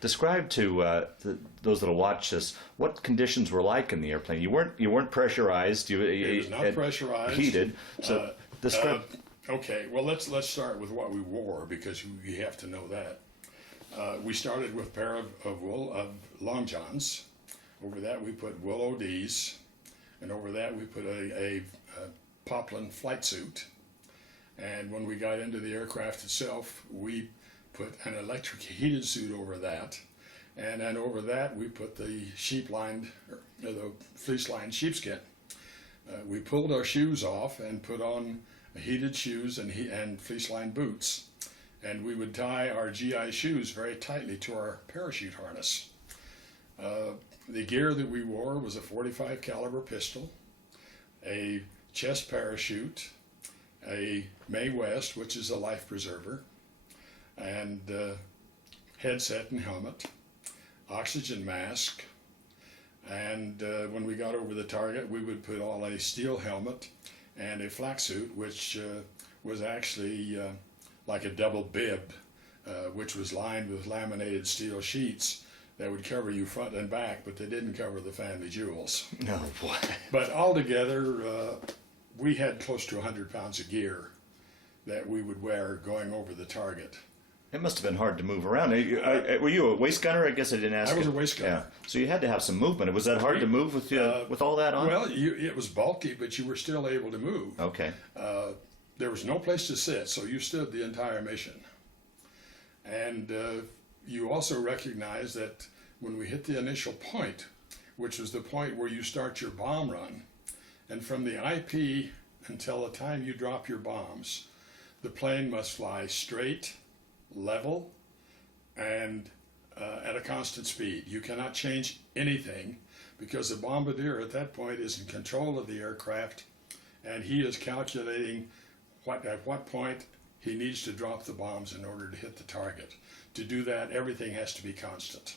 Describe to those that'll watch this what conditions were like in the airplane. You weren't pressurized. It was not pressurized. Heated. So describe. Okay, well let's start with what we wore, because you have to know that. We started with a pair of wool of long johns. Over that we put wool ODs, and over that we put a poplin flight suit. And when we got into the aircraft itself, we put an electric heated suit over that, and then over that we put the the fleece-lined sheepskin. We pulled our shoes off and put on heated shoes and fleece-lined boots, and we would tie our GI shoes very tightly to our parachute harness. The gear that we wore was a .45 caliber pistol, a chest parachute, a Mae West, which is a life preserver, and headset and helmet, oxygen mask, and when we got over the target, we would put on a steel helmet and a flak suit, which was actually like a double bib, which was lined with laminated steel sheets that would cover you front and back, but they didn't cover the family jewels. Oh boy! But altogether, we had close to 100 pounds of gear that we would wear going over the target. It must have been hard to move around. Were you a Waistgunner? I guess I didn't ask. I was a Waistgunner. Yeah. So you had to have some movement. Was that hard to move with all that on? Well, it was bulky, but you were still able to move. Okay. There was no place to sit, so you stood the entire mission. And you also recognize that when we hit the initial point, which was the point where you start your bomb run, and from the IP until the time you drop your bombs, the plane must fly straight, level, and at a constant speed. You cannot change anything, because the bombardier at that point is in control of the aircraft, and he is calculating at what point he needs to drop the bombs in order to hit the target. To do that, everything has to be constant.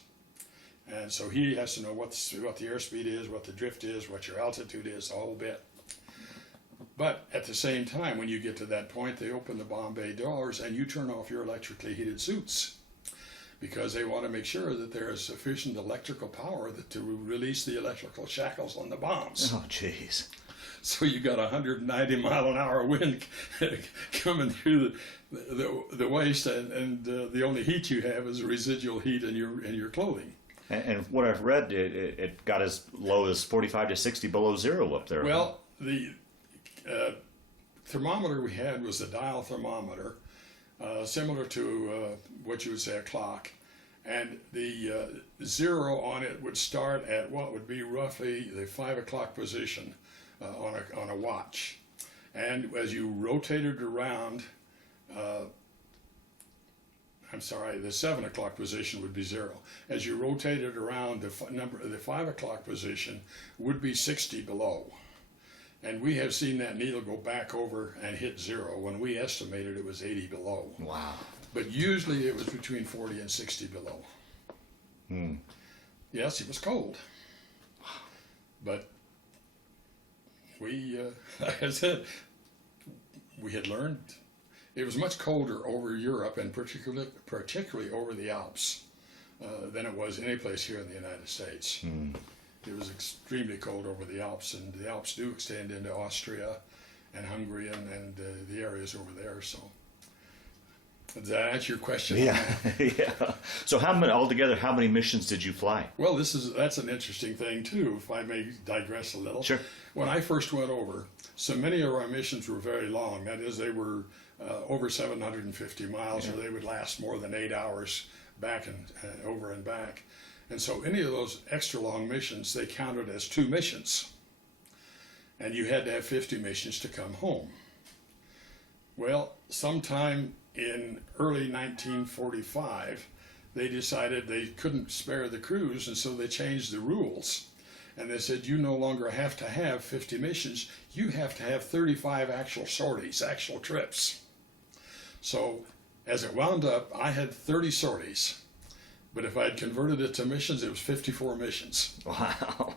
And so he has to know what the airspeed is, what the drift is, what your altitude is, the whole bit. But at the same time, when you get to that point, they open the bomb bay doors and you turn off your electrically heated suits, because they want to make sure that there is sufficient electrical power to release the electrical shackles on the bombs. Oh, jeez. So you got 190 mile an hour wind coming through the waist, and the only heat you have is residual heat in your clothing. And what I've read, it got as low as 45 to 60 below zero up there. Well, the thermometer we had was a dial thermometer, similar to what you would say a clock, and the zero on it would start at what would be roughly the 5 o'clock position on a watch, and as you rotated around, the 7 o'clock position would be zero. As you rotated around, the 5 o'clock position would be 60 below. And we have seen that needle go back over and hit zero. When we estimated, it was 80 below. Wow. But usually it was between 40 and 60 below. Hmm. Yes, it was cold. But we, like I said, we had learned. It was much colder over Europe, and particularly over the Alps, than it was any place here in the United States. Hmm. It was extremely cold over the Alps, and the Alps do extend into Austria and Hungary and the areas over there. So, does that answer your question? Yeah, yeah. So how many missions did you fly? Well, that's an interesting thing too, if I may digress a little. Sure. When I first went over, so many of our missions were very long. That is, they were over 750 miles, Yeah. or they would last more than 8 hours back and over and back. And so any of those extra long missions, they counted as 2 missions. And you had to have 50 missions to come home. Well, sometime in early 1945, they decided they couldn't spare the crews, and so they changed the rules. And they said, you no longer have to have 50 missions, you have to have 35 actual sorties, actual trips. So as it wound up, I had 30 sorties. But if I had converted it to missions, it was 54 missions. Wow.